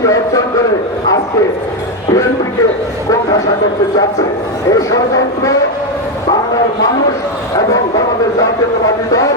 শক্তি অর্জন করে আজকে বিএনপিকে কোণঠাসা করতে চাচ্ছে। এই ষড়যন্ত্র বাংলার মানুষ এবং আমাদের জাতীয়তাবাদী দল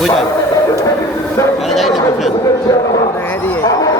Cuidado. Para daí, meu filho.